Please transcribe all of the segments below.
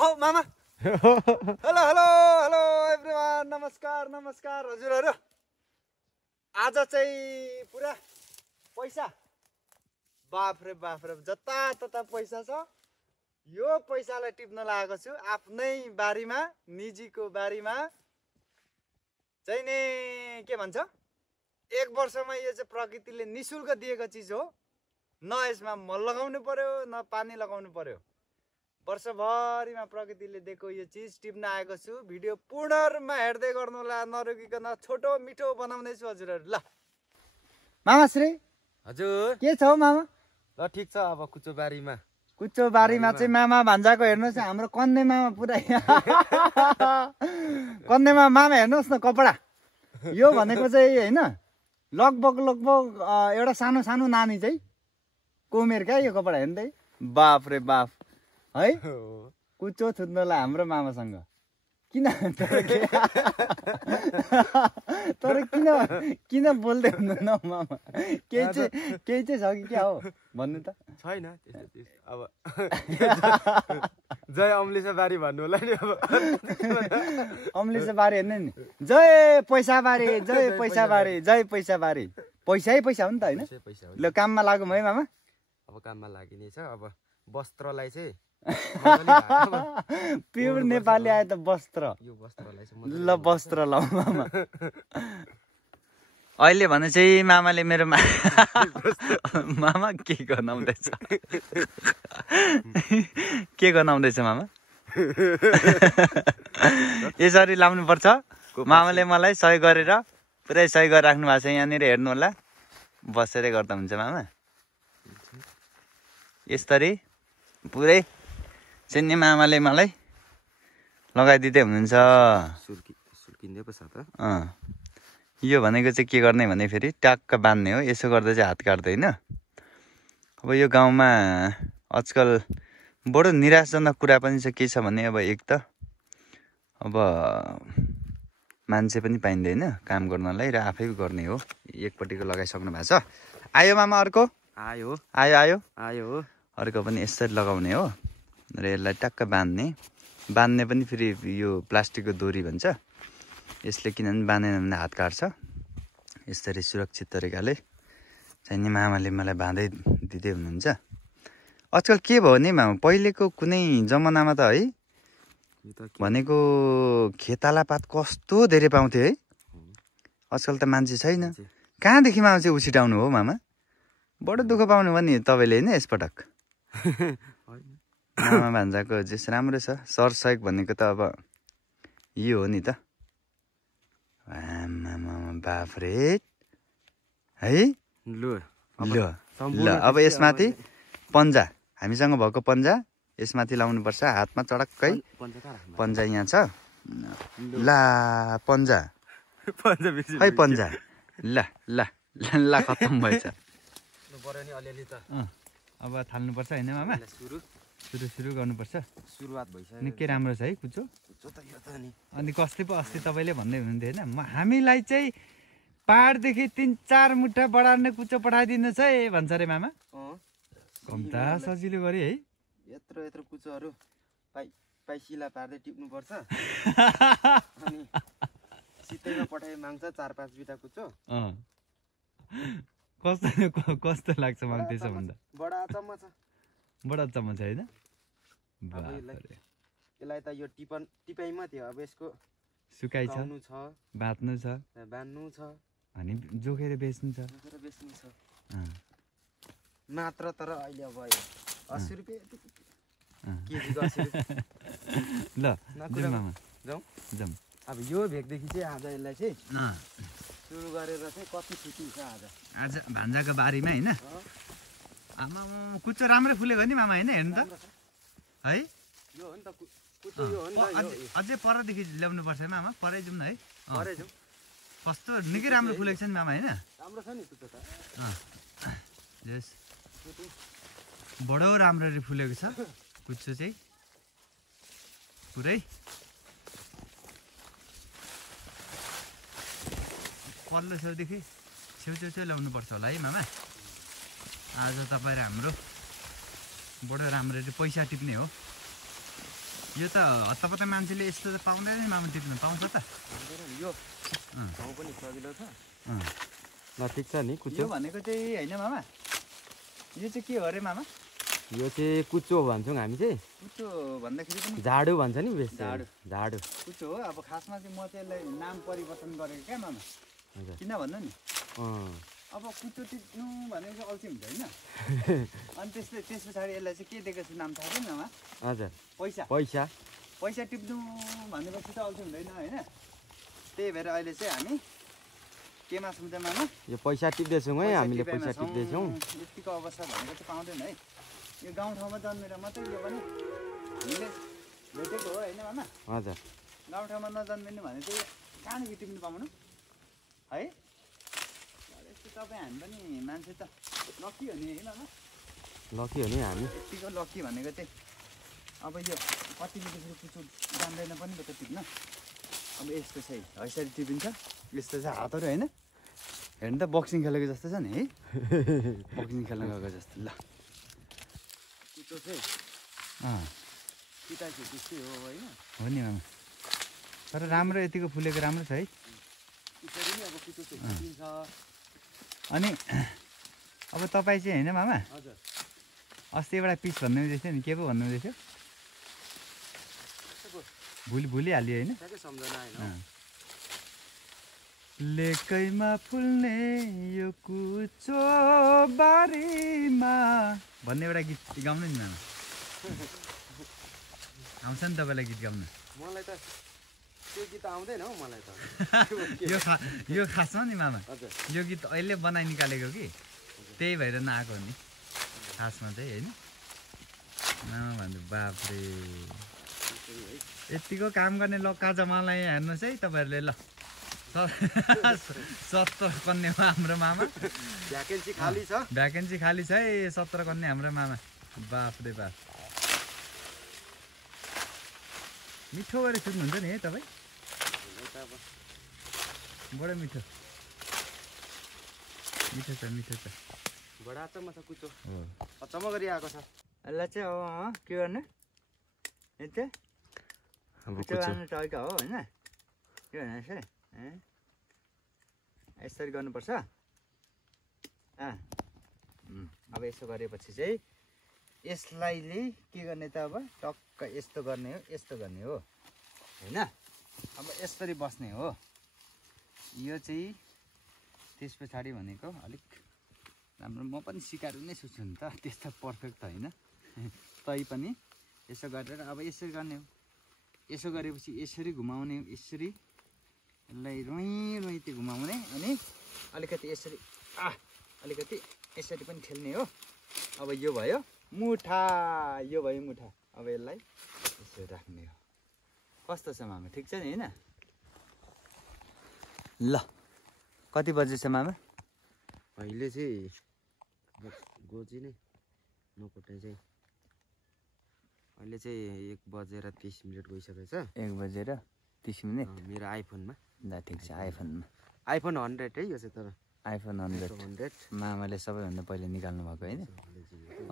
Oh, Mama. Hello everyone. नमस्कार हजुरहरु। आज चाहिँ पुरा पैसा बाफ रे जता तता पैसा छ। यो पैसालाई टिप्न लागेको छु आफ्नै बारीमा, निजीको बारीमा। चाहिँ नि के भन्छ? एक वर्षमा यो चाहिँ प्रकृतिले निशुल्क दिएको चिज हो। न यसमा मल लगाउनु पर्यो, न पानी लगाउनु पर्यो। वर्षभरिमा प्रकृतिले दिएको यो चिज टिप्न आएको छु। भिडियो पूर्ण रूपमा हेर्दै गर्नु होला, नरोकिकन छोटो मिठो बनाउँदै छु हजुरहरु। ल मामा श्री हजुर के छ मामा? ल ठीक छ। अब कुचो बारीमा चाहिँ मामा भान्जाको हेर्नुहोस्, हाम्रो कन्ने मामा पुरै कन्ने मामा हेर्नुहोस् न कपडा। यो भनेको चाहिँ हैन लगभग एउटा सानो नानी चाहिँ कोमेर क्या यो कपडा हेर्दै। बाफ रे बाफ है कुचो थुन्नलाई हाम्रो मामासँग किन तर किन बोल्दै हुनुहुन्न मामा? केही चाहिँ छ कि क्या हो भन्नु त? छैन अब जय अम्लिसा बारी भन्नु होला नि। अब अम्लिसा बारी हेर्नु नि, जय पैसा बारी पैसै पैसा हो नि त हैन? ल काममा लागौँ है मामा। अब काममा लागिने छ। अब वस्त्रलाई चाहिँ प्योर नेपाली आयो त वस्त्र। यो वस्त्रलाई चाहिँ ल वस्त्र ल मामा। अहिले भने चाहिँ मामाले मेरो मामा के गनाउँदैछ मामा? यसरी लाउनु पर्छ। मामाले मलाई सही गरेर पुरै सही गरेर राख्नु भएको छ। यहाँनिर हेर्नु होला, बसेरै गर्दा हुन्छ मामा। यसरी पुरै चाहिँ मामाले मलाई लगाइदिँदै हुनुहुन्छ। सुर्किँदै पो छ त। यो भनेको चाहिँ के गर्ने भने फेरि ट्याक्क बान्ने हो। यसो गर्दा चाहिँ हात काट्दैन। अब यो गाउँमा आजकल बडो निराशजनक कुरा पनि छ। के छ भने अब एक त अब मान्छे पनि पाइँदैन काम गर्नलाई, र आफै गर्ने हो। एकपट्टिको लगाइसक्नु भएको छ। आयो मामा अर्को? आयो अर्को पनि यसरी लगाउने हो र यसलाई टक्क बान्ने पनि फेरि यो प्लास्टिकको डोरी भन्छ यसले, किनभने बाँधेन भने हात काट्छ। यसरी सुरक्षित तरिकाले चाहिँ नि मामाले मलाई बाँधै दिँदै हुनुहुन्छ। आजकल के भयो नि मामा, पहिलेको कुनै जमानामा त है भनेको खेतालापात कस्तो धेरै पाउँथे है। आजकल त मान्छे छैन। कहाँदेखि मामा चाहिँ उछिटाउनु हो मामा? बडो दुःख पाउनु भयो नि तपाईँले होइन यसपटक। मामा भान्जाको जेस राम्रो छ। सरसहयोग भनेको त अब यो हो नि त। बाफ रे है। ल अब यसमाथि पन्जा, हामीसँग भएको पन्जा यसमाथि लाउनु पर्छ। हातमा चडक्कै पन्जा यहाँ छ। ला पन्जा है पन्जा। ल खतम भएछ। अब थाल्नुपर्छ होइन मामा? सुरु गर्नुपर्छ। सुरुवात भइसक्यो। निकै राम्रो छ है कुचो। त यो त नि। अनि कस्तै पो अस्ति तपाईँले भन्दै हुनुहुन्थ्यो होइन, हामीलाई चाहिँ पाहाडदेखि 3-4 मुठा बढार्ने कुचो पठाइदिनुहोस् है भन्छ अरे मामा। कम्ता सजिलो गरी है। यत्रो कुचोहरू पाइसिला पार्दै टिप्नुपर्छ। अनि सितैमा पठाइ माग्छ 4-5 बिटा कुचो। कस्तो लाग्छ मलाई त्यसो भन्दा? बडा चम्मच होइन? यसलाई त यो टिपाइमा थियो। अब यसको सुकाइ छ, बाँध्नु छ अनि जोखेर बेच्नु छ मात्र। तर अहिले अब 80 रुपियाँ केजीको 80 रुपियाँ। ल जाउँ। अब यो भेगदेखि चाहिँ आज यसलाई चाहिँ सुरु गरेर चाहिँ कति छिटिन्छ आज भान्जाको बारीमा होइन? आमा कुचो राम्रै फुलेको नि मामा होइन? हेर्नु त है। यो हो नि त कुचो, यो हो नि त। अझै परदेखि ल्याउनु पर्छ है मामा। परै जाउँ न है। परै जाउँ। कस्तो निकै राम्रो फुलेको छ नि मामा होइन? राम्रो छ नि कुचो त। बडो राम्ररी फुलेको छ कुचो चाहिँ पुरै। पल्लो छेउदेखि छेउ ल्याउनु पर्छ होला है मामा। आज तपाईँ हाम्रो बडो राम्ररी पैसा टिप्ने हो। यो त हत्तापत्ता मान्छेले यस्तो त पाउँदैन नि मामा टिप्नु पाउँछ त यो ठाउँ पनि सजिलो छ ल ठिक छ नि कुचो यो भनेको चाहिँ होइन मामा यो चाहिँ के हो अरे मामा यो चाहिँ कुचो भन्छौँ हामी चाहिँ कुचो भन्दाखेरि पनि झाडु भन्छ नि बेस झाडु। झाडु कुचो हो अब खासमा चाहिँ म चाहिँ यसलाई नाम परिवर्तन गरेको क्या मामा हजुर किन भन्नु नि अँ अब कुचो टिप्नु भनेको चाहिँ अल्छी हुन्छ होइन अनि त्यस पछाडि यसलाई चाहिँ के दिएको छु नाम थाहा छैन मामा हजुर पैसा पैसा पैसा टिप्नु भनेपछि त अल्छी हुँदैन होइन त्यही भएर अहिले चाहिँ हामी केमा छौँ त मामा यो पैसा टिप्दैछौँ है हामीले टिपाइमा पैसा छौँ। टिप्दैछौँ यतिको अवस्था भनेको चाहिँ पाउँदैन है यो गाउँठाउँमा जन्मेर मात्रै यो पनि हामीले भेटेको हो होइन मामा हजुर गाउँठाउँमा नजन्मिनु भने चाहिँ कहाँनिर टिप्नु पाउनु है यस्तो तपाईँ हामी पनि मान्छे त लकी हो नि है मामा लकी हो नि हामी यतिको लकी भनेको चाहिँ अब यो कतिले त्यसरी कुचो जान्दैन पनि त टिप्न अब यस्तो चाहिँ यसरी टिपिन्छ यस्तो चाहिँ हातहरू होइन हेर्नु त बक्सिङ खेलेको जस्तो छ नि है बक्सिङ खेल्न गएको जस्तो ल कुचो चाहिँ अँ पिताको त्यस्तै हो होइन हो नि मामा तर राम्रो यतिको फुलेको राम्रो छ है त्यसरी नै अब कुचो चाहिँ फुटिन्छ अनि अब तपाईँ चाहिँ होइन मामा हजुर अस्ति एउटा पिस भन्नु हुँदैछ नि के पो भन्नु हुँदैछ भुलिहाल्यो होइन ठ्याक्कै सम्झना होइन लेकैमा फुल्ने यो कुचो बारीमा भन्ने एउटा गीत गाउनु नि मामा आउँछ नि तपाईँलाई गीत गाउनु मलाई त त्यो गीत आउँदैन हौ मलाई त यो खासमा नि मामा हजुर यो गीत अहिले बनाइ निकालेको कि त्यही भएर नआएको नि खासमा चाहिँ होइन मामा भन्नु बाफ्रे यतिको काम गर्ने लक्का जमालाई हेर्नुहोस् है तपाईँहरूले ल 17 कन्यामा हाम्रो मामा भ्याकेन्सी खाली छ भ्याकेन्सी खाली छ है 17 कन्या हाम्रो मामा बाफ रे बाफ मिठो गरेर सुन्नुहुन्छ नि है तपाईँ बडो मिठो मिठो छ बडा अचम्म छ कुचो हो अचम्म गरी आएको छ यसलाई चाहिँ अब के गर्ने यो चाहिँ अब कुचो हाल्ने तरिका हो होइन के भने चाहिँ यसरी गर्नुपर्छ अब यसो गरेपछि चाहिँ यसलाई के गर्ने त अब टक्क यस्तो गर्ने हो होइन अब यसरी बस्ने हो यो चाहिँ त्यस पछाडि भनेको अलिक राम्रो म पनि सिकाएर नै सोच्छु नि त त्यस्तो पर्फेक्ट त होइन तै पनि यसो गरेर अब यसरी गर्ने हो यसो गरेपछि यसरी घुमाउने यसरी यसलाई रोइ त्यो घुमाउने अनि अलिकति यसरी अलिकति यसरी पनि ठेल्ने हो अब यो भयो मुठा अब यसलाई यसरी राख्ने हो कस्तो छ मामा ठिक छ नि होइन ल कति बजे छ मामा अहिले चाहिँ गोजी नै नकोटाइ चाहिँ अहिले चाहिँ 1:30 गइसकेको छ 1:30 मेरो आइफोनमा ल ठिक छ आइफोनमा आइफोन 100 है यो चाहिँ तर आइफोन 100 मामाले सबैभन्दा पहिले निकाल्नु भएको होइन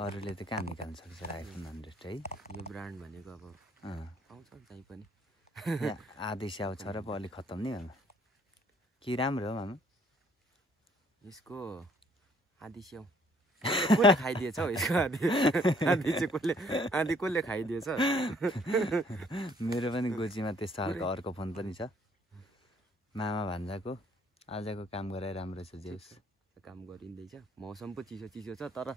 अरूले त कहाँ निकाल्न सक्छ आइफोन 100 है यो ब्रान्ड भनेको अब पाउँछ जहीँ पनि आधी स्याउ छ र पो अलिक खत्तम नि मामा कि राम्रो हो मामा यसको आधी स्याउ कसले खाइदिएछ हौ यसको आधी चाहिँ आधी कसले खाइदिएछ मेरो पनि गोजीमा त्यस्तो खालको अर्को फोन पनि छ मामा भान्जाको आजको काम गराए राम्रो छ जेस काम गरिँदैछ मौसम पो चिसो छ तर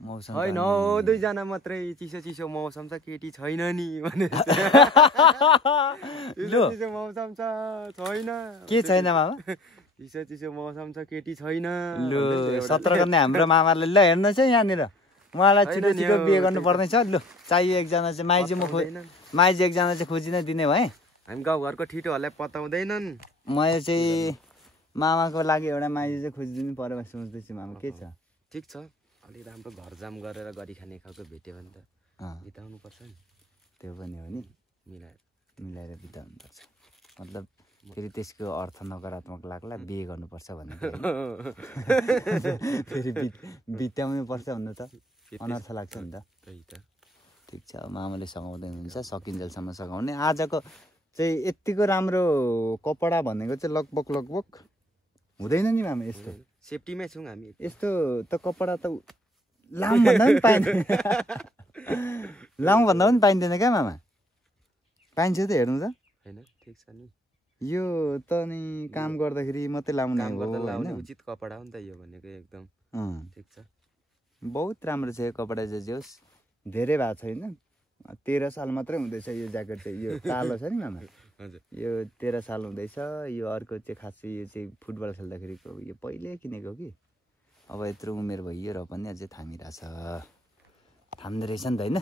मौसम होइन हौ 2 जना मात्रै चिसो मौसम छ केटी छैन नि भने चिसो मौसम छ छैन के छैन मामा चिसो मौसम छ केटी छैन लु 17 गर्ने हाम्रो मामाले ल हेर्नुहोस् है यहाँनिर उहाँलाई छिटो बिहे गर्नु पर्नेछ लु चाहियो एकजना चाहिँ माइजी एकजना चाहिँ खोजिन दिने भए हामी गाउँघरको ठिटोहरूलाई पताउँदैनन् मैले चाहिँ मामाको लागि एउटा माइजी चाहिँ खोजिदिनु पर्यो भने सोच्दैछु मामा के छ ठिक छ अलिक राम्रो घरजाम गरेर गरी खाने खालको भेट्यो भने त बिताउनु पर्छ नि त्यो पनि हो नि मिलाएर बिताउनु पर्छ मतलब फेरि त्यसको अर्थ नकारात्मक लाग्ला बिहे गर्नुपर्छ भन्ने फेरि बिताउनु पर्छ भन्नु त अनर्थ लाग्छ नि त ठिक छ मामाले सघाउँदै हुनुहुन्छ सकिन्जेलसम्म सघाउने आजको चाहिँ यतिको राम्रो कपडा भनेको चाहिँ लगभग हुँदैन नि मामा यस्तो सेफ्टीमै छौँ हामी यस्तो त कपडा त लाम भन्दा पनि पाइँदैन लाउँ भन्दा पनि पाइँदैन क्या मामा पाइन्छ त हेर्नु त हैन ठिक छ नि यो त नि काम गर्दाखेरि मात्रै लाउने काम गर्दा हो लाउने हैन उचित कपडा हो नि त यो भनेको एकदम ठिक छ बहुत राम्रो छ यो कपडा चाहिँ जोस् धेरै भएको छैन 13 साल मात्रै हुँदैछ यो ज्याकेट चाहिँ यो कालो छ नि मामा हजुर यो 13 साल हुँदैछ यो अर्को चाहिँ खासै यो चाहिँ फुटबल खेल्दाखेरिको यो पहिले किनेको कि अब यत्रो उमेर भइयो र पनि अझै थामिरहेछ थाम्दो रहेछ नि त होइन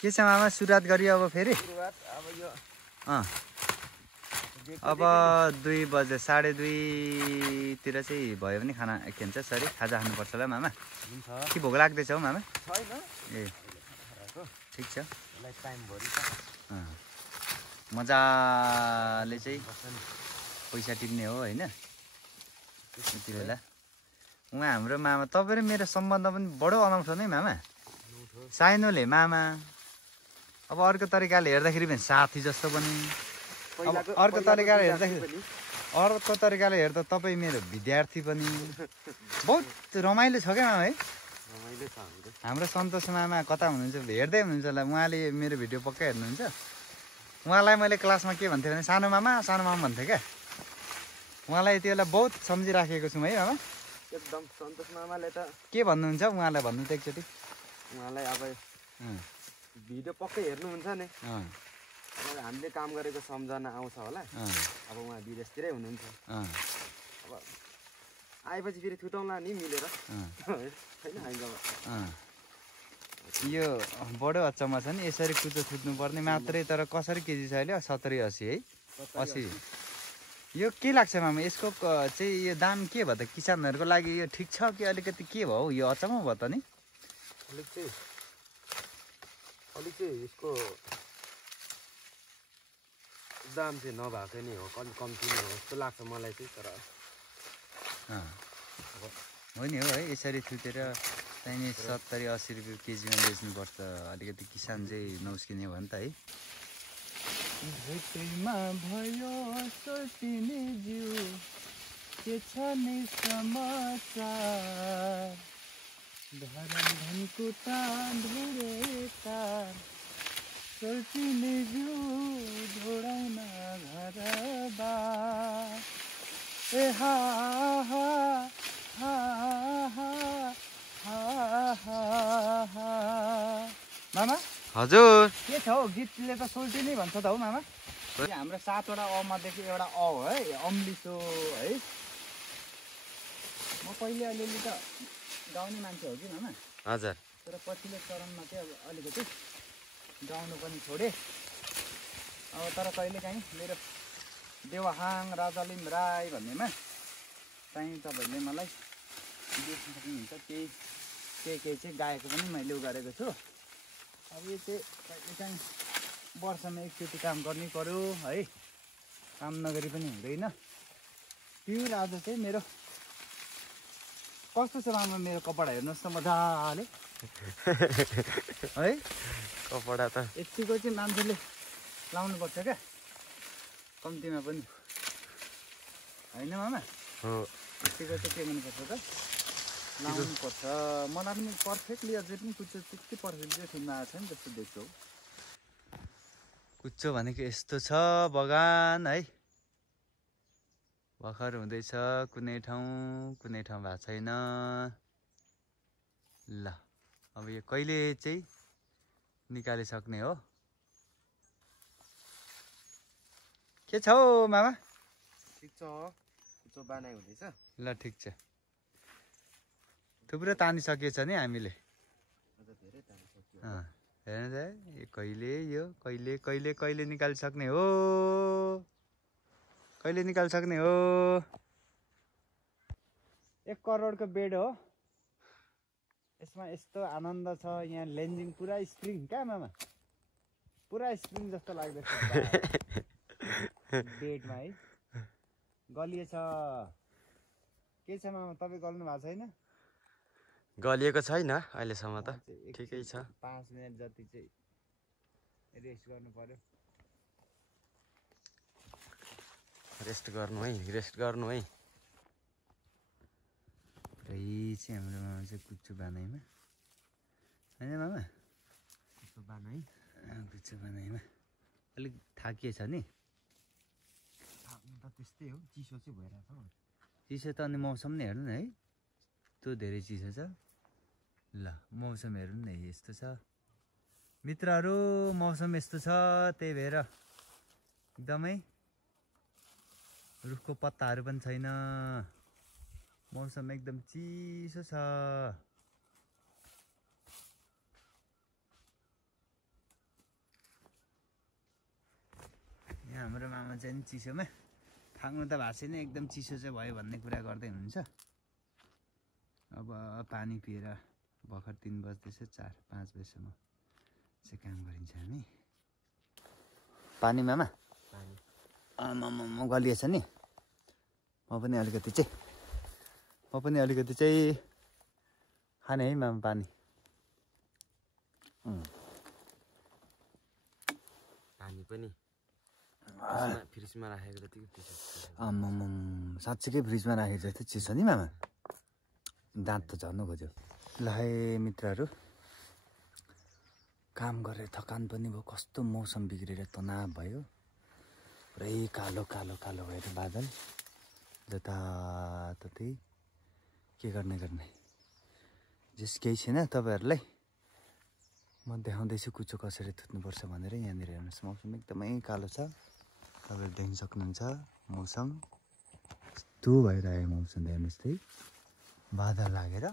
के छ मामा सुरुवात गरियो अब फेरि अब यो अब 2 बजे 2:30 तिर चाहिँ भयो भने खाना के भन्छ सरी खाजा खानुपर्छ होला मामा के भोक लाग्दैछ हौ मामा छैन ए ठिक छ यसलाई टाइम भरि मजाले चाहिँ पैसा टिप्ने हो होइन यति बेला उहाँ हाम्रो मामा तपाईँ र मेरो सम्बन्ध पनि बडो अनौठो नै मामा साइनोले मामा अब अर्को तरिकाले हेर्दाखेरि पनि साथी जस्तो पनि अर्को तरिकाले हेर्दा तपाईँ मेरो विद्यार्थी पनि बहुत रमाइलो छ क्या मामा है हाम्रो सन्तोष मामा कता हुनुहुन्छ हेर्दै हुनुहुन्छ होला उहाँले मेरो भिडियो पक्कै हेर्नुहुन्छ उहाँलाई मैले क्लासमा के भन्थेँ भने सानो मामा भन्थेँ क्या उहाँलाई यति बेला बहुत सम्झिराखेको छु है मामा एकदम सन्तोष मामाले त के भन्नुहुन्छ उहाँलाई भन्नु त एकचोटि उहाँलाई अब भिडियो पक्कै हेर्नुहुन्छ नि हामीले काम गरेको सम्झना आउँछ होला अब उहाँ विदेशतिरै हुनुहुन्छ अब आएपछि फेरि छुटाउँला नि मिलेर यो बडो अचम्म छ नि यसरी कुचो छुट्नु पर्ने मात्रै तर कसरी केजी छ अहिले 70-80 है 80 यो के लाग्छ मामा यसको चाहिँ यो दाम के भयो त किसानहरूको लागि यो ठिक छ कि अलिकति के भयो यो अचम्म भयो त नि अलिक चाहिँ यसको दाम चाहिँ नभएकै नै हो अलिक कम्ती नै हो जस्तो लाग्छ मलाई चाहिँ तर हो नि हो है यसरी छुटेर चाहिने 70-80 रुपियाँ केजीमा बेच्नुपर्छ अलिकति किसान चाहिँ नउस्किने भयो नि त है भेटैमा भयो सोचिने जिउ के छ नि समाचार धनको तान्धुरेका सोचिने जिउ ढोडाउन घरबा ए हा हा हा हा हा हा मामा हजुर के छ हौ गीतले त सोल्टी नै भन्छ त हौ मामा हाम्रो 7 वटा अ मध्येको एउटा अ हो है अम्लिसो है म पहिले अलिअलि त गाउने मान्छे हो कि मामा हजुर तर पछिल्लो चरणमा चाहिँ अब अलिकति गाउनु पनि छोडे अब तर कहिलेकाहीँ मेरो देवाहाङ राजालिम राई भन्नेमा चाहिँ तपाईँहरूले मलाई देख्न सक्नुहुन्छ केही चाहिँ गाएको पनि मैले गरेको छु अब यो चाहिँ कहिलेकाहीँ वर्षमा एकचोटि काम गर्नै पर्यो है काम नगरी पनि हुँदैन प्युर आज चाहिँ मेरो कस्तो छ मामा मेरो कपडा हेर्नुहोस् त मजाले है कपडा त यतिको चाहिँ मान्छेले लाउनुपर्छ क्या कम्तीमा पनि होइन मामा हो यतिको चाहिँ के गर्नुपर्छ त लाउनुपर्छ मलाई पनि पर्फेक्टली अझै पनि कुच्चो त्यति पर्फेक्टली सुन्न आएको छ नि जस्तो देख्छु कुच्चो भनेको यस्तो छ बगान है भर्खर हुँदैछ कुनै ठाउँ भएको छैन ल अब यो कहिले चाहिँ निकालिसक्ने हो के छ हौ मामा ठिक छ कुचो बनाइ हुँदैछ ल ठिक छ थुप्रो तानिसकेछ नि हामीले हेर्नु त कहिले निकालिसक्ने हो कहिले निकालिसक्ने हो 1 करोडको बेड हो यसमा यस्तो आनन्द छ यहाँ लेन्जिङ पुरा स्प्रिङ क्या मामा पुरा स्प्रिङ जस्तो लाग्दैछ बेडमा है गलिएछ के छ मामा तपाईँ गल्नु भएको छैन गलिएको छैन अहिलेसम्म त ठिकै छ 5 मिनेट जति चाहिँ रेस्ट गर्नु पर्यो रेस्ट गर्नु है यही चाहिँ हाम्रो मामा चाहिँ कुच्चो बानाइमा होइन मामा कुच्चो बानाइ कुच्चो बानाइमा अलिक थाकिएछ नि त त्यस्तै हो चिसो चाहिँ भइरहेछ हो चिसो त अनि मौसम नै हेर्नु न है त्यो धेरै चिसो छ ल मौसम हेर्नु न यस्तो छ मित्रहरू मौसम यस्तो छ त्यही भएर एकदमै रुखको पत्ताहरू पनि छैन मौसम एकदम चिसो छ यहाँ हाम्रो मामा चाहिँ नि चिसोमा थाक्नु त भएको छैन एकदम चिसो चाहिँ भयो भन्ने कुरा गर्दै हुनुहुन्छ अब पानी पिएर भर्खर 3 बज्दैछ 4-5 बजीसम्म चाहिँ काम गरिन्छ हामी पानी मामा पानी म गलिएछ नि म पनि अलिकति चाहिँ खाने है मामा पानी पानी पनि फ्रिजमा राखेको जतिको चिसो साँच्चीकै फ्रिजमा राखेको जस्तो चिसो नि मामा दाँत त झर्नु खोज्यो ल है मित्रहरू काम गरेर थकान पनि भयो कस्तो मौसम बिग्रेर तनाव भयो पुरै कालो भएर बादल जताततै के गर्ने जस केही छैन तपाईँहरूलाई म देखाउँदैछु कुचो कसरी थुत्नुपर्छ भनेर यहाँनिर हेर्नुहोस् मौसम एकदमै कालो छ तपाईँहरू देख्न सक्नुहुन्छ मौसम यस्तो भइरहेको मौसम हेर्नुहोस् है बादल लागेर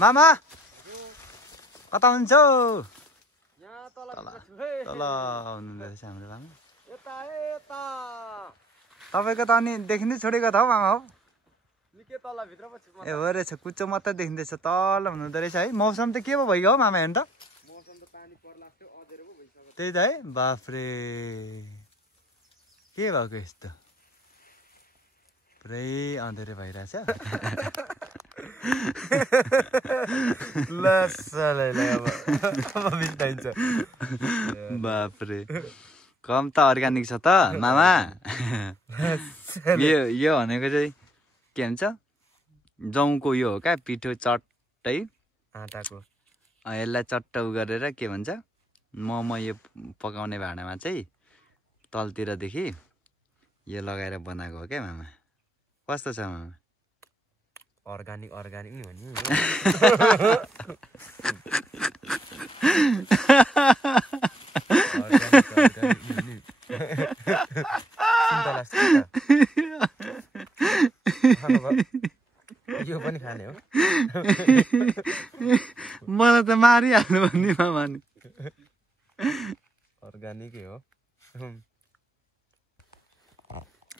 मामा कता हुन्छ तल हुनुहुँदो रहेछ हाम्रो मामा तपाईँको त अनि देखिँदै छोडेको त हौ मामा हौ ए हो रहेछ कुचो मात्रै देखिँदैछ तल हुनुहुँदो रहेछ है मौसम त के पो भइगयो हौ मामा हेर्नु त त्यही त है बाफ्रे के भएको यस्तो पुरै अँधेरो भइरहेछ बाफ्रे कम त अर्ग्यानिक छ त मामा यो भनेको चाहिँ के भन्छ जौको यो हो क्या पिठो चट्टै आटाको यसलाई चट्ट गरेर के भन्छ मोमो यो पकाउने भाँडामा चाहिँ तलतिरदेखि यो लगाएर बनाएको हो क्या मामा कस्तो छ मामा अर्ग्यानिक नि भन्ने यो पनि खाने हो मलाई त मारिहाल्नु भन्ने मामा नि अर्ग्यानिकै हो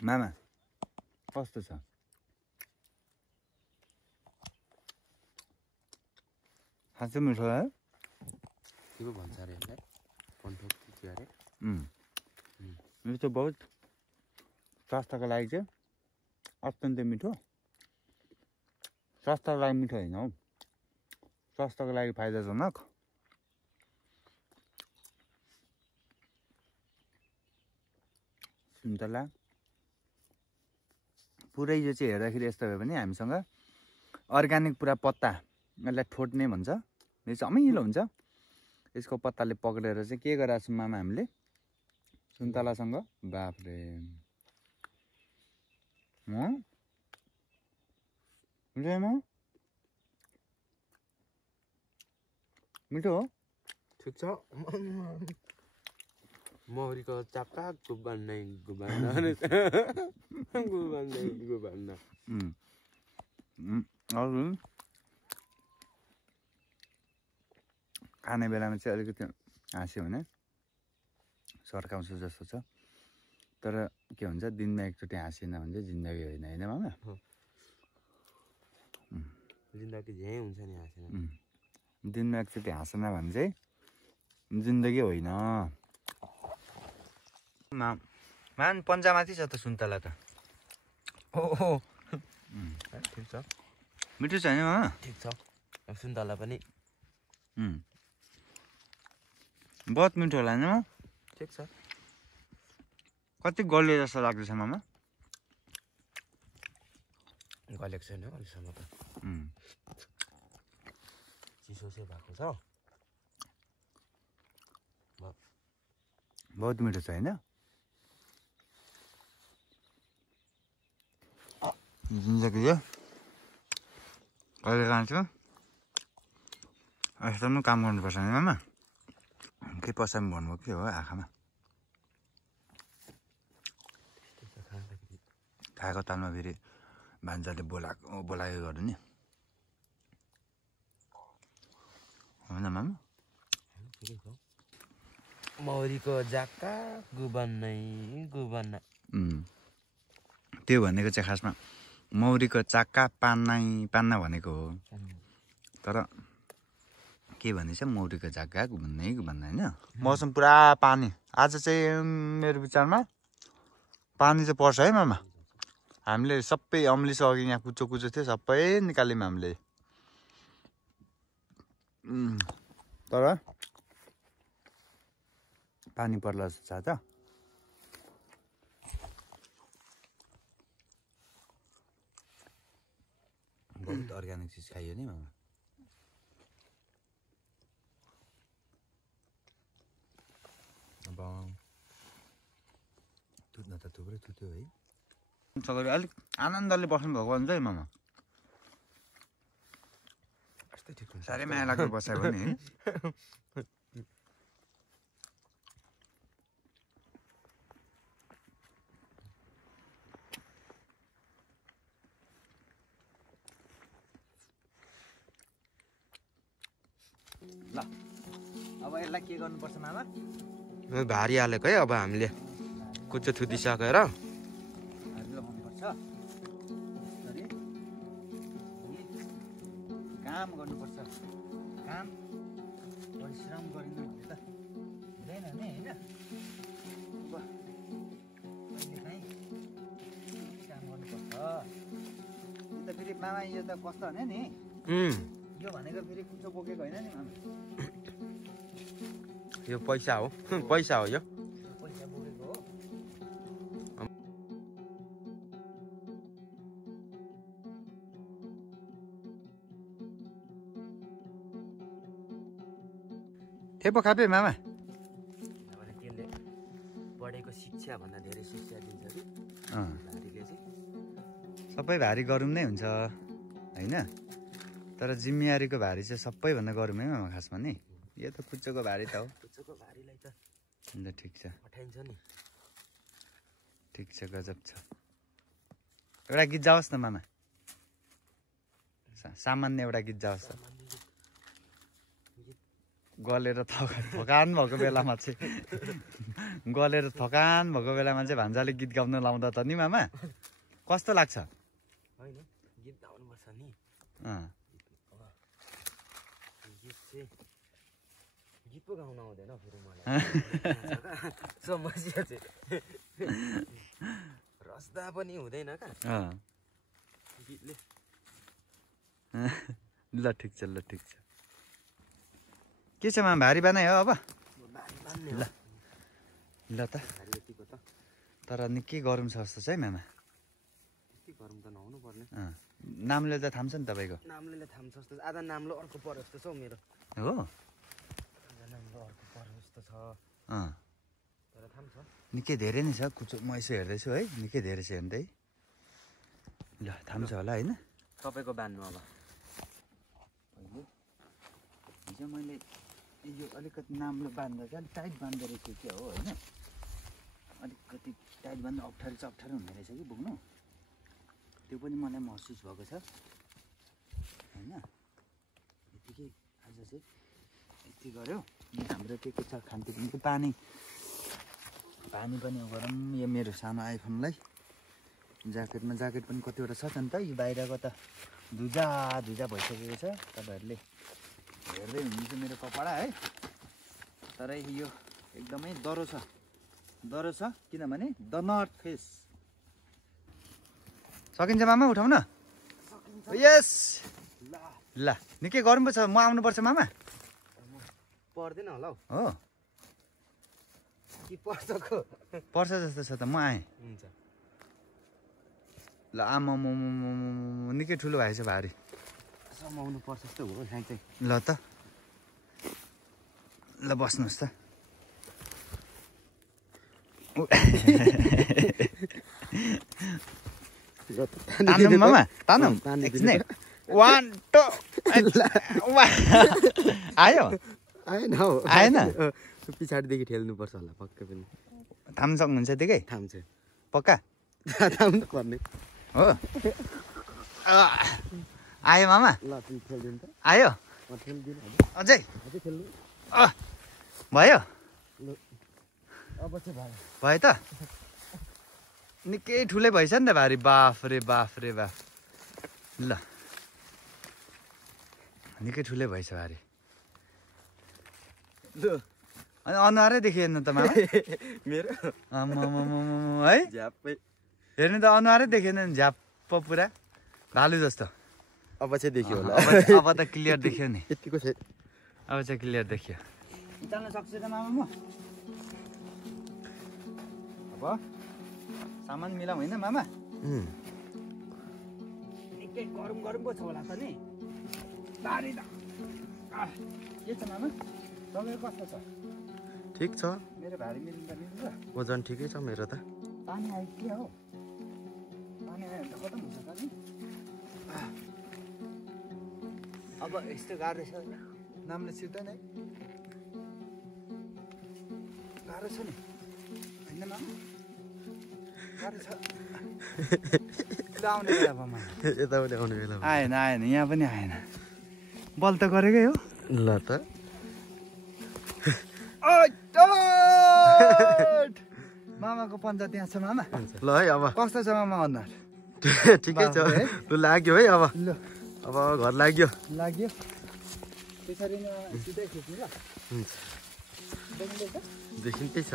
मामा कस्तो छ खासै मिठो है के पो भन्छ अरे यसलाई कन्ठोक के अरे यो त बहुत स्वास्थ्यको लागि चाहिँ अत्यन्तै मिठो स्वास्थ्यको लागि मिठो होइन हौ स्वास्थ्यको लागि फाइदाजनक सुन्तला पुरै यो चाहिँ हेर्दाखेरि यस्तो भयो भने हामीसँग अर्ग्यानिक पुरा पत्ता यसलाई ठोट्ने भन्छ यो चाहिँ अमिलो हुन्छ यसको पत्ताले पक्रेर चाहिँ के गराएको छौँ मामा हामीले सुन्तलासँग बाफ्रे मिठो हो ठिक छ मौरीको चाप्टा गुबान्नै अरू खाने बेलामा चाहिँ अलिकति हाँस्यो भने सर्काउँछ जस्तो छ तर के भन्छ दिनमा एकचोटि हाँसेन भने चाहिँ जिन्दगी होइन होइन मामा जिन्दगी झै हुन्छ नि हाँसेन दिनमा एकचोटि हाँसेन भने चाहिँ जिन्दगी होइन मान पन्जामाथि छ त सुन्तला त ओहो ठिक छ मिठो छ होइन मामा ठिक छ सुन्तला पनि बहुत मिठो होला नि ठिक छ। कति गल्यो जस्तो लाग्दैछ मामा गलेको छैन अहिलेसम्म त चिसो चाहिँ भएको छ बहुत मिठो छ होइन जिन्दगी यो कहिले खान्छु यस्तो पनि काम गर्नुपर्छ नि मामा के पसामी भन्नुभयो के हो आँखामा खाएको तालमा फेरि भान्जाले बोलाएको गर्नु नि होइन मामा मौरीको जाक्का गुबन्नै गुबन्ना त्यो भनेको चाहिँ खासमा मौरीको चाक्का पान्ना भनेको हो तर के भनेछ मौरीको जाक्का गुबन्नै गुबन्ना होइन मौसम पुरा पानी आज चाहिँ मेरो विचारमा पानी चाहिँ पर्छ है मामा हामीले सबै अम्लिसो अघि यहाँ कुचो थियो सबै निकाल्यौँ हामीले तर पानी पर्ला जस्तो छ त बहुत अर्ग्यानिक चिज खाइयो नि मामा अब तुत्न त थुप्रै तुत्यो है अलिक आनन्दले बस्नु भएको हुन्छ है मामा साह्रै माया लाग्दो बसायो भने ल अब यसलाई के गर्नुपर्छ मामा भारी हालेको है अब हामीले कुचो थुतिसकेर काम गर्नुपर्छ काम परिश्रम गरिनु त हुँदैन नि होइन कहिलेकाहीँ काम गर्नुपर्छ त फेरि मामा यो त कस्तो भने नि यो भनेको फेरि कुचो बोकेको होइन नि मामा यो पैसा हो पैसा हो यो पैसा बोकेको हो पो खापे मामा त्यसले पढेको शिक्षा भन्दा धेरै शिक्षा दिन्छ कि भारीले चाहिँ सबै भारी गरौँ नै हुन्छ होइन तर जिम्मेवारीको भारी चाहिँ सबैभन्दा गरौँ है मामा खासमा नि यो त कुच्चोको भारी त हो कुच्चोको भारीलाई त अन्त ठिक छ पठाइन्छ नि ठिक छ गजब छ एउटा गीत जाओस् न मामा सामान्य एउटा गीत जाओस् त गलेर थकान भएको बेलामा चाहिँ गलेर थकान भएको बेलामा चाहिँ भान्जाले गीत गाउन लाउँदा त नि मामा कस्तो लाग्छ होइन गीत गाउनुपर्छ नि गीत पो गाउन आउँदैन फेरि मलाई समस्या चाहिँ रस्दा पनि हुँदैन क्या गीतले ल ठिक छ के छ मामा भारी बनायो अब ल ल त तर निकै गरम छ जस्तो छ है मामा गरम त नहुनु पर्ने नामले त थाम्छ नि तपाईँको नामले थाम्छ जस्तो आधा नामले अर्को पर्यो जस्तो छ हौ मेरो हो आधा नामले अर्को पर्यो जस्तो छ तर थाम्छ निकै धेरै नै छ कुचो म यसो हेर्दैछु है निकै धेरै छ हेर्दै ल थाम्छ होला होइन तपाईँको बान्नु अब हिजो मैले यो अलिकति नामले बाँध्दा चाहिँ अलिक टाइट बाँध्दो रहेछ क्या हो होइन अलिकति टाइट बाँध्दा अप्ठ्यारो हुने रहेछ कि बोक्नु त्यो पनि मलाई महसुस भएको छ होइन यतिकै आज चाहिँ यति गऱ्यो अनि हाम्रो के छ खानपिनको पानी पनि गरौँ यो मेरो सानो आइफोनलाई ज्याकेट पनि कतिवटा छ नि त यो बाहिरको त धुजा भइसकेको छ तपाईँहरूले हेर्दै हुनुहुन्छ मेरो कपडा है तर यो एकदमै डह्रो छ किनभने द नर्थ फेस सकिन्छ मामा उठाउन यस ल ल निकै गरम पो छ म आउनुपर्छ मामा पर्दैन होला हौ हो कि पर्छको पर्छ जस्तो छ त म आएँ हुन्छ ल आमा निकै ठुलो भएछ भारी समाउनु पर्छ जस्तो हो यहाँ चाहिँ ल त ल बस्नुहोस् त तान्नु मामा तान्नु एकछिन है 1 2 आयो आएन हौ आएन पछाडिदेखि ठेल्नुपर्छ होला पक्कै पनि थाम्न सक्नुहुन्छ त्यतिकै थाम्छ पक्का थाम्नु पर्ने हो आयो मामा ल तिमी ठेल्दिनु त आयो म ठेल्दिनु अझै अझै ठेल्नु भयो अब चाहिँ भयो भयो त निकै ठुलै भएछ नि त भारी बाफ रे बाफ ल निकै ठुलै भएछ भारी अनि अनुहारै देखिएन त मामा मेरो है झ्याप्पै हेर्नु त अनुहारै देखिएन नि झ्याप्प पुरा भालु जस्तो अब चाहिँ देखियो होला अब त क्लियर देखियो नि यतिको चाहिँ अब चाहिँ क्लियर देखियो जान सक्छु त मामा म अब सामान मिलाउँ होइन मामा निकै गरम पो छ होला त नि भारी त के छ मामा तपाईँको कस्तो छ ठिक छ मेरो भारी मिल्नु त मिल्छ वजन ठिकै छ मेरो त पानी आयो के हो पानी आयो भने त खतम हुन्छ त नि अब यस्तो गाह्रो छ नामले सिर्दैन है गाह्रो छ नि होइन मामा गाह्रो छ आउने बेला भयो यताबाट आउने बेला आएन यहाँ पनि आएन बल त गरेकै हो ल त मामाको पञ्चा त्यहाँ छ मामा ल है अब कस्तो छ मामा अनुहार ठिकै छ लु लाग्यो है अब ल अब घर लाग्यो त्यसरी नै सिधै खिच्नु ल देखिँदै छ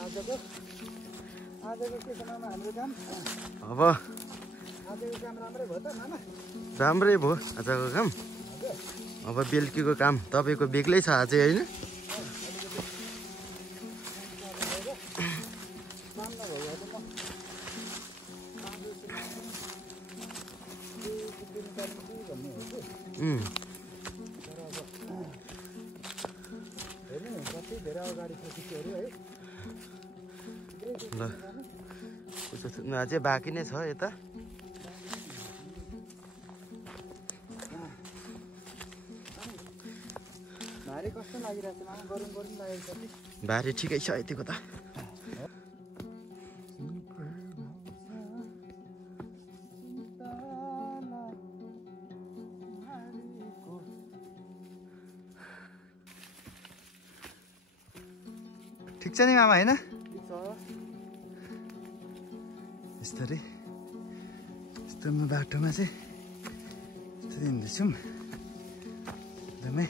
आजको के छ मामा हाम्रो काम अब आजको काम राम्रै भयो त मामा राम्रै भयो आजको काम अब बेलुकीको काम तपाईँको बेग्लै छ अझै होइन ल अझै बाँकी नै छ यता भारी कस्तो लागिरहेको छ मामा गरम लागेको छ भारी ठिकै छ यतिको त ठिक छ नि मामा होइन यस्तरी यस्तो बाटोमा चाहिँ यस्तरी हिँड्दैछौँ एकदमै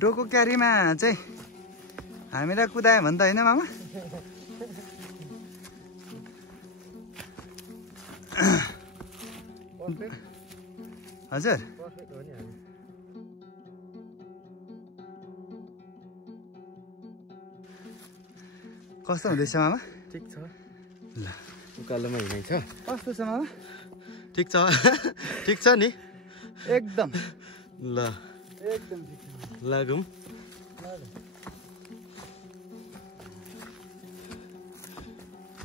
डोको क्यारीमा चाहिँ हामीलाई कुदायो भने त होइन मामा हजुर कस्तो हुँदैछ मामा ठिक छ ल उकालोमा हिँडाइ छ कस्तो छ मामा ठिक छ ठिक छ नि एकदम ल एकदम ठिक छ लागौँ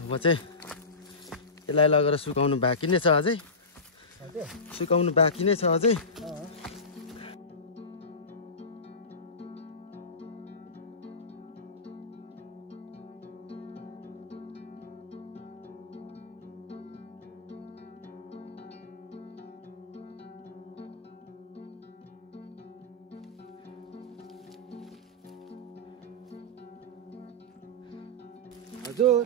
अब चाहिँ यसलाई लगेर सुकाउनु बाँकी नै छ अझै सुकाउनु बाँकी नै छ अझै हजुर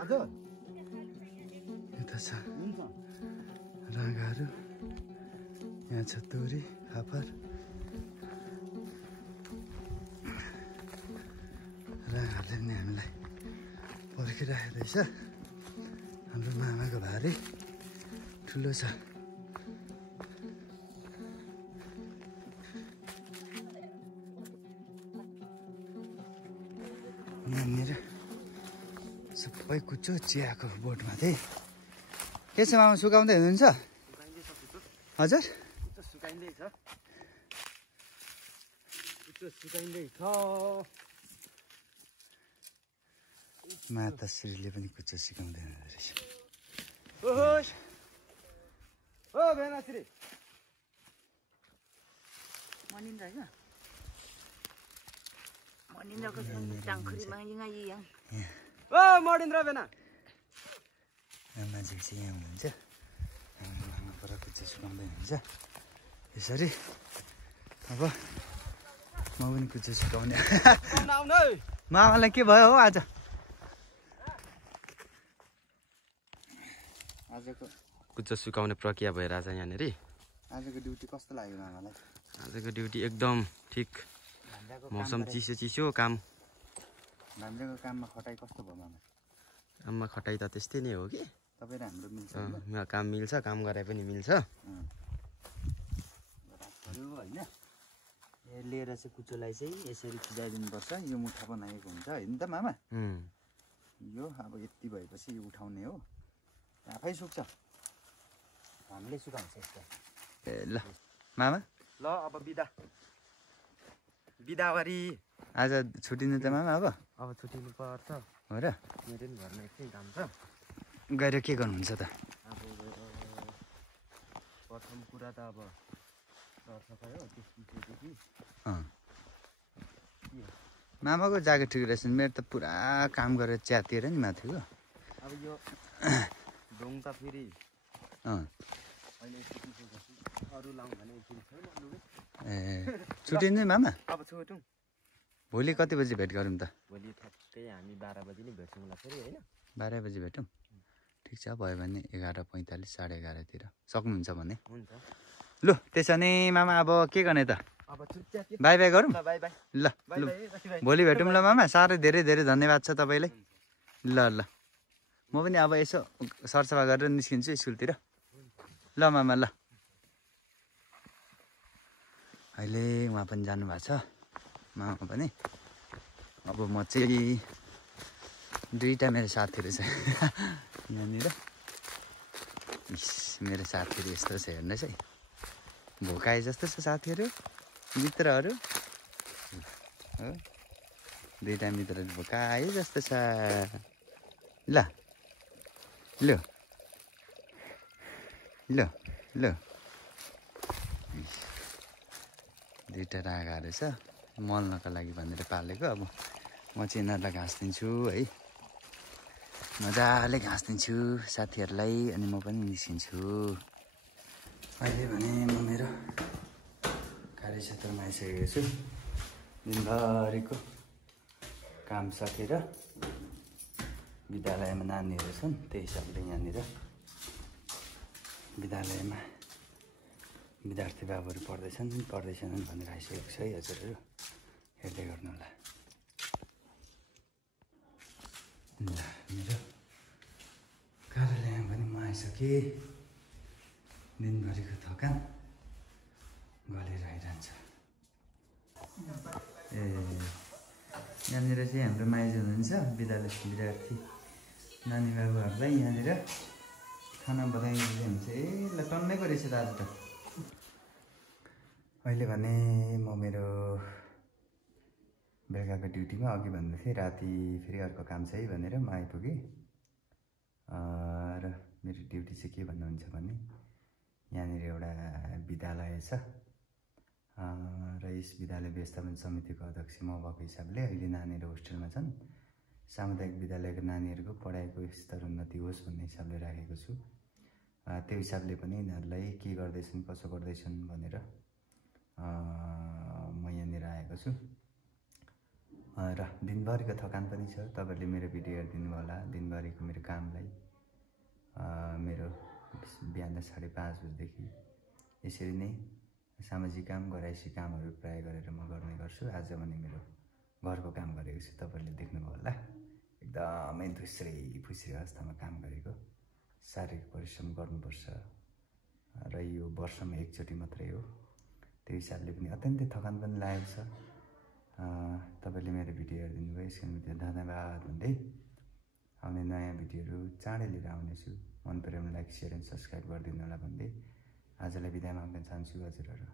हजुर यता छ राँगाहरू यहाँ छ तोरी फापर मामाहरूले पनि हामीलाई पर्खिरहेको रहेछ। हाम्रो मामाको भारी ठुलो छ। यहाँनिर सबै कुचो चियाको बोटमा थिए। के छ मामा, सुकाउँदै हुनुहुन्छ? हजुर माताश्रीले पनि कुचो सिकाउँदै हुँदो रहेछ। मान्छे चाहिँ यहाँ हुनुहुन्छ। मामा पर कुचो सुकाउँदै हुनुहुन्छ। यसरी अब म पनि कुचो सुकाउने। मामालाई के भयो हो आज? आजको कुचो सुकाउने प्रक्रिया भइरहेछ यहाँनिर। आजको ड्युटी कस्तो लाग्यो मामालाई? आजको ड्युटी एकदम ठिक। मौसम चिसो चिसो, काम भान्जाको काममा खटाइ कस्तो भयो मामा? काममा खटाइ त त्यस्तै नै हो कि। तपाईँ र हाम्रो मिल्छ काम मिल्छ, काम गरे पनि मिल्छ। होइन, लिएर चाहिँ कुचोलाई चाहिँ यसरी फिजाइदिनुपर्छ। यो मुठा बनाएको हुन्छ होइन त मामा? यो अब यति भएपछि यो उठाउने हो, आफै सुक्छ। हामीले सुकाउँछ यस्तो। ए ल मामा, ल अब बिदावारी आज छुट्टिनु त मामा? अब छुट्टिनु पर्छ हो र? मेरो पनि घरमा एकछिन काम छ। गएर के गर्नुहुन्छ त? अब प्रथम कुरा त अब सरसफाइ हो, त्यसपछि मामाको जागे ठिक रहेछ। मेरो त पुरा काम गरेर च्यातिएर नि माथि हो। अब यो ढोङ त फेरि अहिले अरू लाउँ भने ए छुट्टिनु मामा? अब छुटौँ। भोलि कति बजी भेट गरौँ त? भोलि ठ्याक्कै हामी 12 बजी नै भेट्छौँ होला फेरि, होइन? 12 बजी भेटौँ। ठिक छ, भयो भने 11:45 साढे 11तिर सक्नुहुन्छ भने। हुन्छ। लु त्यसो भने मामा अब के गर्ने त? अब छुट्टी बाई बाई गरौँ। By by. ल लु भोलि भेटौँ ल मामा। साह्रै धेरै धेरै धन्यवाद छ तपाईँलाई। ल ल म पनि अब यसो सरसफा गरेर निस्किन्छु स्कुलतिर। ल मामा ल। अहिले उहाँ पनि जानुभएको छ, मामा पनि। अब म चाहिँ दुईवटा मेरो साथीहरू छ यहाँनिर। मेरो साथीहरू यस्तो छ हेर्नुहोस् है, भोकाए जस्तो छ साथीहरू, मित्रहरू हो। दुईवटा मित्रहरू भोकाए जस्तो छ। ल ल ल ल दुईवटा रागाहरू छ, मल्नको लागि भनेर पालेको। अब म चाहिँ यिनीहरूलाई घाँस दिन्छु है, मजाले घाँस दिन्छु साथीहरूलाई, अनि म पनि निस्किन्छु। अहिले भने म मेरो कार्यक्षेत्रमा आइसकेको छु। दिनभरिको काम सकेर विद्यालयमा नानीहरू छन्, त्यही हिसाबले यहाँनिर विद्यालयमा विद्यार्थी बाबुहरू पढ्दैछन् भनेर आइसकेको छ है हजुरहरू, हेर्दै गर्नु होला। ल मेरो कार्यालयमा पनि म आइसकेँ। दिनभरिको थकान गलेर आइरहन्छ। ए यहाँनिर चाहिँ हाम्रो माइज हुनुहुन्छ, विद्यार्थी नानी बाबुहरूलाई यहाँनिर खाना बनाइदिँदै हुन्छ। ए ल टन्नैको रहेछ त आज त। अहिले भने म मेरो बेलुकाको ड्युटीमा, अघि भन्दै थिएँ राति फेरि अर्को काम छ है भनेर म आइपुगेँ। र मेरो ड्युटी चाहिँ के भन्नुहुन्छ भने यहाँनिर एउटा विद्यालय छ र यस विद्यालय व्यवस्थापन समितिको अध्यक्ष म भएको हिसाबले अहिले नानीहरू होस्टेलमा छन्। सामुदायिक विद्यालयको नानीहरूको पढाइको स्तर उन्नति होस् भन्ने हिसाबले राखेको छु। त्यो हिसाबले पनि यिनीहरूलाई के गर्दैछन् कसो गर्दैछन् भनेर म यहाँनिर आएको छु। र दिनभरिको थकान पनि छ, तपाईँहरूले मेरो भिडियो हेरिदिनु होला। दिनभरिको मेरो कामलाई मेरो बिहान 5:30 बजेदेखि यसरी नै सामाजिक काम, घरैसी कामहरू प्राय गरेर म गर्ने गर्छु। आज भने मेरो घरको काम गरेको छु। तपाईँहरूले देख्नुभयो होला एकदमै धुस्रै फुस्री अवस्थामा काम गरेको। शारीरिक परिश्रम गर्नुपर्छ र यो वर्षमा एकचोटि मात्रै हो, त्यो हिसाबले पनि अत्यन्तै थकान पनि लागेको छ। तपाईँले मेरो भिडियो हेरिदिनु भयो, यसको निम्ति धन्यवाद भन्दै आउने नयाँ भिडियोहरू चाँडै लिएर आउनेछु। मन पऱ्यो भने लाइक, सेयर एन्ड सब्सक्राइब गरिदिनु होला भन्दै आजलाई बिदा माग्न चाहन्छु हजुरहरू।